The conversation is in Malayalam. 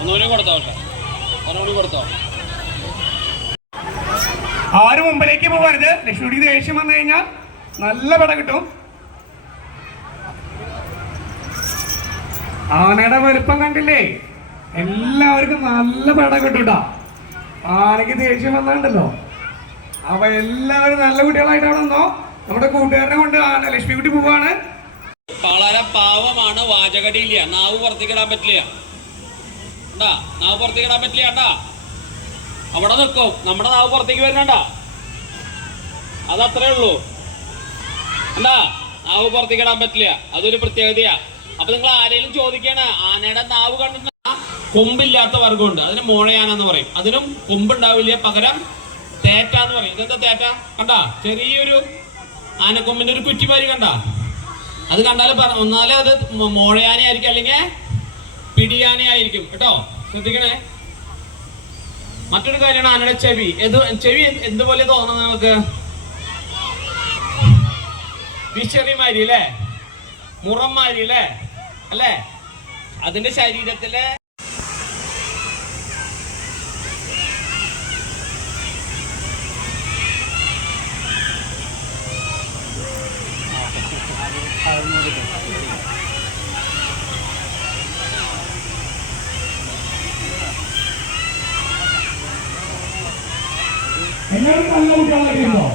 ഒന്നുകൂടി കൊടുത്തോ, ഒന്നുകൂടി കൊടുത്തോ. ആരും മുമ്പിലേക്ക് പോകരുത്. ലക്ഷ്മിക്ക് ദേഷ്യം വന്നു കഴിഞ്ഞാൽ നല്ല പട കിട്ടും. ആനയുടെ വലുപ്പം കണ്ടില്ലേ? എല്ലാവർക്കും നല്ല പട കിട്ടൂട്ടാ. ആനയ്ക്ക് ദേഷ്യം വന്നിട്ടുണ്ടല്ലോ. അപ്പൊ എല്ലാവരും നല്ല കുട്ടികളായിട്ട് അവിടെ നിന്നോ. നമ്മുടെ കൂട്ടുകാരനെ കൊണ്ട് ആന ലക്ഷ്മിക്കുട്ടി പോവാണ്. വളരെ പാവമാണ്, വാചകടിയില്ല, നാവ് പുറത്തേക്കിടാൻ പറ്റില്ല. നാവ് പുറത്തേക്കിടാൻ പറ്റില്ല. കണ്ടാ അവിടെ നിൽക്കും, നമ്മുടെ നാവ് പുറത്തേക്ക് വരുന്നുണ്ട. അതത്രേ ഉള്ളൂ. എന്താ നാവ് പുറത്തേക്കിടാൻ പറ്റില്ല, അതൊരു പ്രത്യേകതയാ. അപ്പൊ നിങ്ങൾ ആരെങ്കിലും ചോദിക്കാണ്, ആനയുടെ നാവ് കണ്ടിട്ട് കൊമ്പില്ലാത്ത വർഗമുണ്ട്, അതിന് മോഴയാനെന്ന് പറയും. അതിനും കൊമ്പുണ്ടാവില്ല, പകരം തേറ്റാന്ന് പറയും. ഇതെന്താ തേറ്റ? കണ്ടാ ചെറിയൊരു ആനക്കൊമ്പിന്റെ ഒരു കുറ്റിമാരി കണ്ടാ? അത് കണ്ടാൽ ഒന്നാലേ അത് മോഴയാനയായിരിക്കും, അല്ലെങ്കിൽ പിടിയാനയായിരിക്കും കേട്ടോ. ശ്രദ്ധിക്കണേ. മറ്റൊരു കാര്യമാണ് ആനയുടെ ചെവി. ചെവി എന്തുപോലെ തോന്നുന്നത് നമുക്ക്? വിശറിമാരി അല്ലേ, മുറംമാരി അല്ലേ, അല്ലേ? അതിന്റെ ശരീരത്തിലെ എല്ലാവരും നല്ല കുട്ടികളായിട്ടുണ്ടോ?